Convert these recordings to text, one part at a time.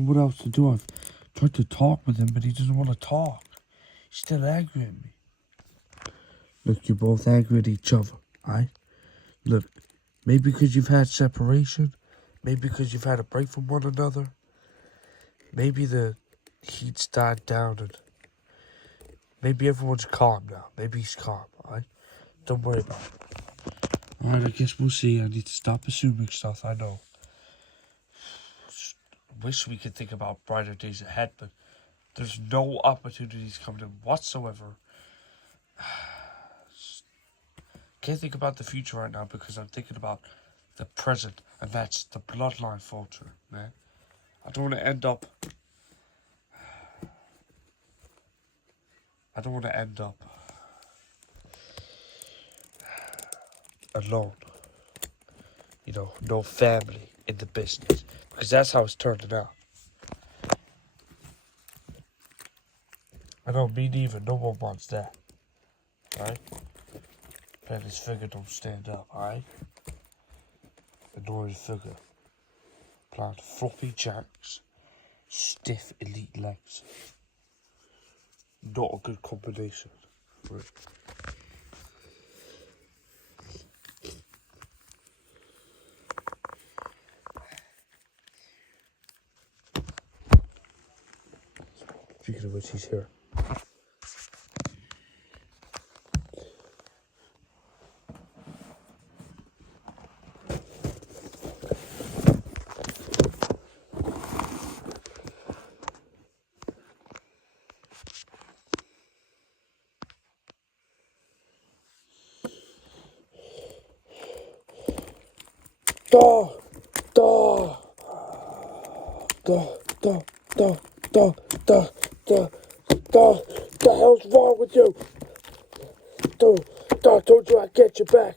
know what else to do. I've tried to talk with him, but he doesn't want to talk. He's still angry at me. Look, you're both angry at each other, alright? Look, maybe because you've had separation, maybe because you've had a break from one another, maybe the heat's died down and maybe everyone's calm now. Maybe he's calm, alright? Don't worry about it. Alright, I guess we'll see. I need to stop assuming stuff, I know. Wish we could think about brighter days ahead, but there's no opportunities coming in whatsoever. Can't think about the future right now because I'm thinking about the present, and that's the Bloodline future, man. I don't want to end up alone. You know, no family in the business. Because that's how it's turning out. I know, me neither. No one wants that. Alright? Man, this figure don't stand up, alright? Annoying figure. Plant floppy jacks. Stiff elite legs. Not a good combination. Right. Speaking of which, he's here. The hell's wrong with you? I told you I'd get you back,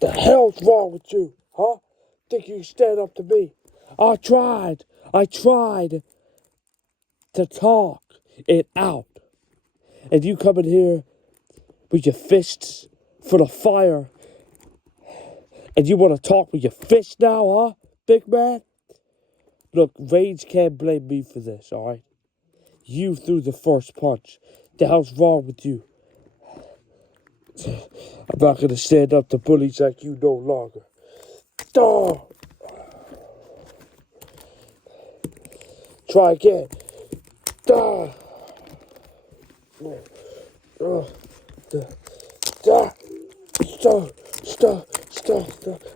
The hell's wrong with you, huh? Think you can stand up to me? I tried to talk it out. And you come in here with your fists full of fire. And you want to talk with your fists now, huh, big man? Look, Rage can't blame me for this, alright? You threw the first punch. The hell's wrong with you? I'm not gonna stand up to bullies like you no longer. Try again. Stop.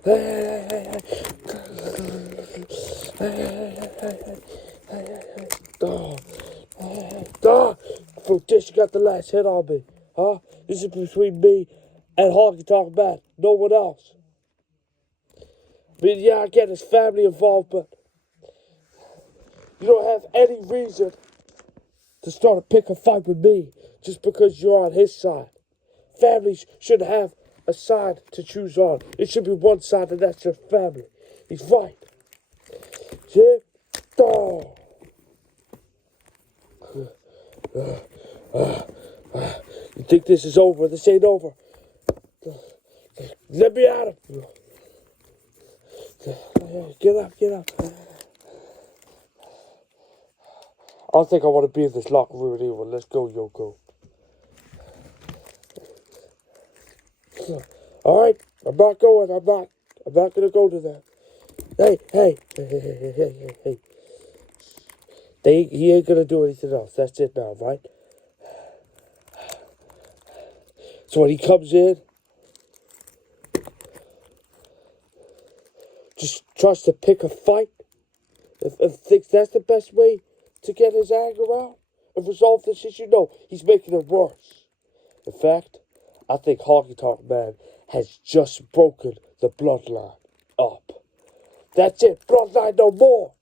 Hey. For this, you got the last hit on me, huh? This is between me and Honky Tonk Man. No one else. I mean, yeah, I get his family involved, but you don't have any reason to start a pick a fight with me just because you're on his side. Families should have a side to choose on. It should be one side, and that's your family. He's right. See? You think this is over? This ain't over. Let me at him. Get up. I don't think I want to be in this locker room anymore. Let's go, Yoko. Alright, I'm not going. I'm not gonna go to that. Hey. He ain't gonna do anything else. That's it now, right? So when he comes in, just tries to pick a fight, if thinks that's the best way to get his anger out and resolve this issue, no, he's making it worse. In fact, I think Honky Tonk Man has just broken the bloodline up. That's it, bloodline no more.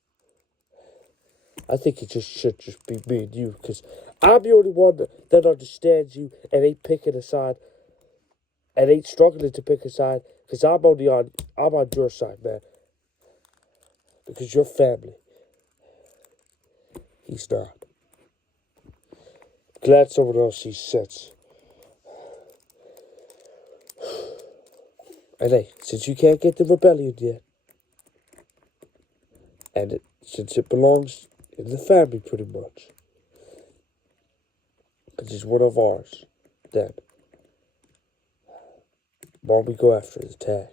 I think it should just be me and you, because I'm the only one that understands you and ain't picking a side and ain't struggling to pick a side, because I'm on your side, man. Because you're family. He's not. Glad someone else sees sense. And hey, since you can't get the rebellion yet, and since it belongs in the family pretty much, because it's one of ours, then why don't we go after the tag?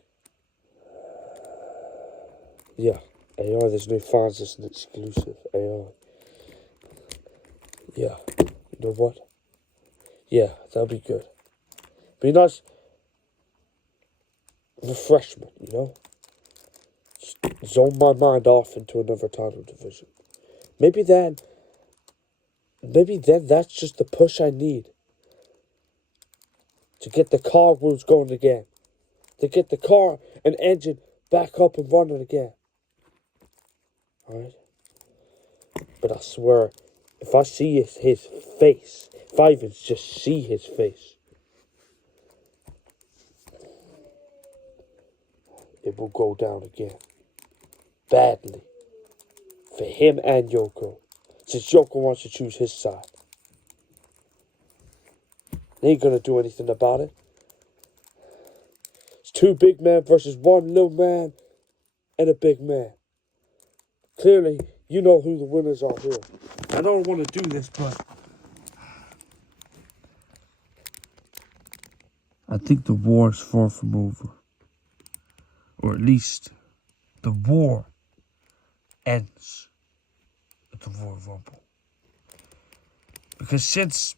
Yeah, AI, there's no fans, it's an exclusive. AI. Yeah, you know what? Yeah, that'll be good. Be nice refreshment, you know? Just zone my mind off into another title division. Maybe then that's just the push I need to get the car wheels going again. To get the car and engine back up and running again. Alright? But I swear, if I see his face, if I even just see his face, it will go down again. Badly. For him and Yoko. Since Yoko wants to choose his side. They ain't gonna do anything about it. It's two big men versus one little man and a big man. Clearly, you know who the winners are here. I don't want to do this, but I think the war is far from over. Or at least, the war ends at the Royal Rumble. Because since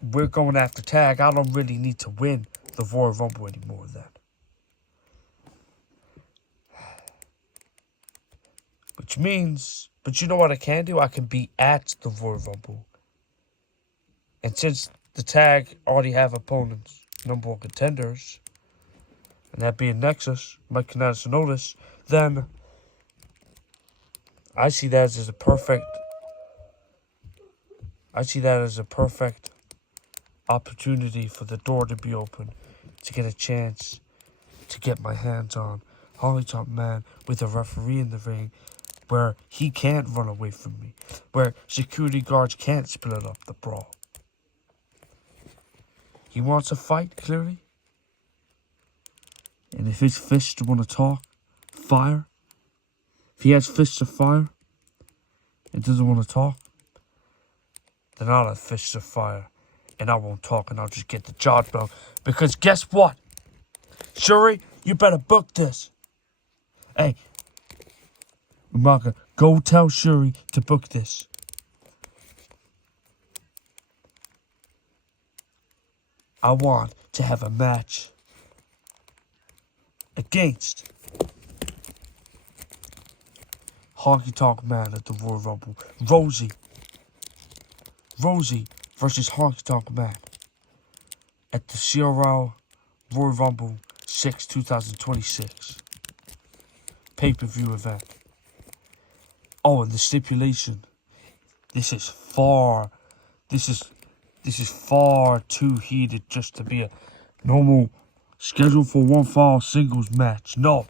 we're going after tag, I don't really need to win the Royal Rumble anymore then. Which means, but you know what I can do? I can be at the Royal Rumble. And since the tag already have opponents, number one contenders, and that being Nexus, Mike Canales and Otis, then I see that as a perfect opportunity for the door to be open, to get a chance to get my hands on Honky Tonk Man with a referee in the ring, where he can't run away from me, where security guards can't split up the brawl. He wants a fight, clearly. And if his fists want to talk fire, if he has fists of fire and doesn't want to talk, then I'll have fists of fire and I won't talk and I'll just get the job done. Because guess what? Shuri, you better book this. Hey, Umaga, go tell Shuri to book this. I want to have a match against Honky Tonk Man at the Royal Rumble. Rosie versus Honky Tonk Man at the CRL Royal Rumble 6 2026 pay-per-view event. Oh, and the stipulation. This is far too heated just to be a normal scheduled for one fall singles match. No.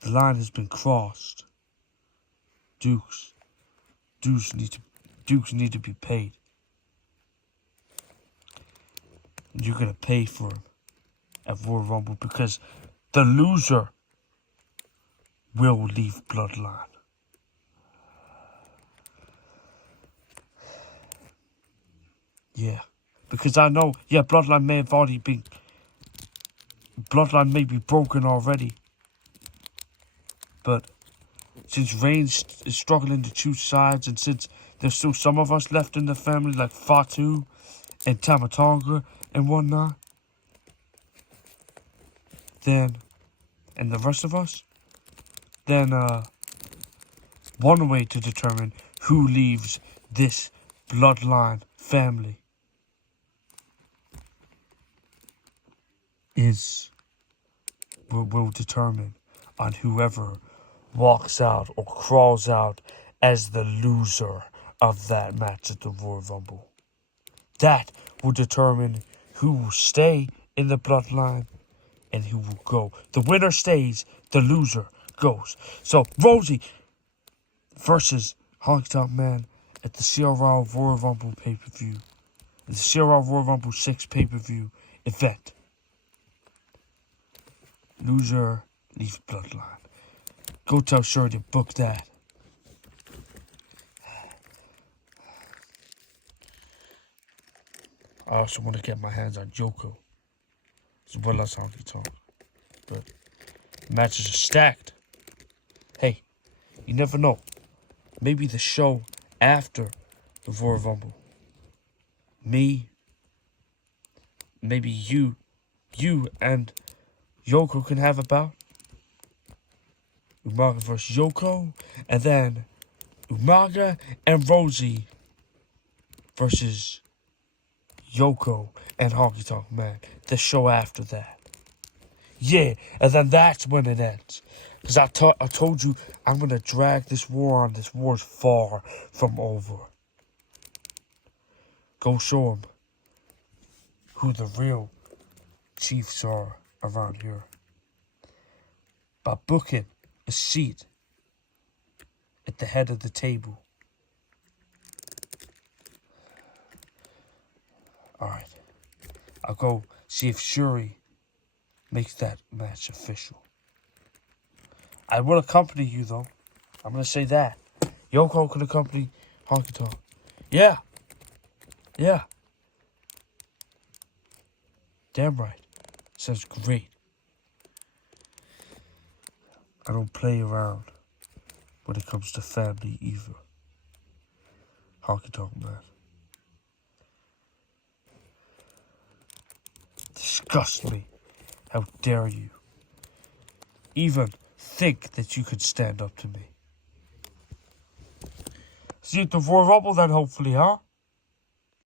The line has been crossed. Dukes need to be paid. And you're gonna pay for him at Royal Rumble because the loser will leave Bloodline. Yeah. Because I know, Bloodline may be broken already. But since Reigns is struggling to choose sides, and since there's still some of us left in the family, like Fatu and Tamatonga and whatnot, then, and the rest of us, then, one way to determine who leaves this Bloodline family will determine on whoever walks out or crawls out as the loser of that match at the Royal Rumble. That will determine who will stay in the Bloodline and who will go. The winner stays, the loser goes. So, Rosie versus Honky Tonk Man at the CRL Royal Rumble pay-per-view. The CRL Royal Rumble 6 pay-per-view event. Loser leaves Bloodline. Go tell Shuri to book that. I also want to get my hands on Yoko, as well as Honky Tonk. But matches are stacked. Hey, you never know. Maybe the show after the Royal Rumble. Maybe you and Yoko can have a bout. Umaga versus Yoko, and then Umaga and Rosie versus Yoko and Honky Tonk Man. The show after that. Yeah, and then that's when it ends. Because I told you I'm going to drag this war on. This war's far from over. Go show them who the real chiefs are around here. By booking a seat at the head of the table. Alright. I'll go see if Shuri makes that match official. I will accompany you, though. I'm going to say that. Yoko can accompany Honky Tonk. Yeah. Yeah. Damn right. Sounds great. I don't play around when it comes to family either. Honky Tonk Man. Disgust me. How dare you even think that you could stand up to me. See you at the Royal Rumble then, hopefully, huh?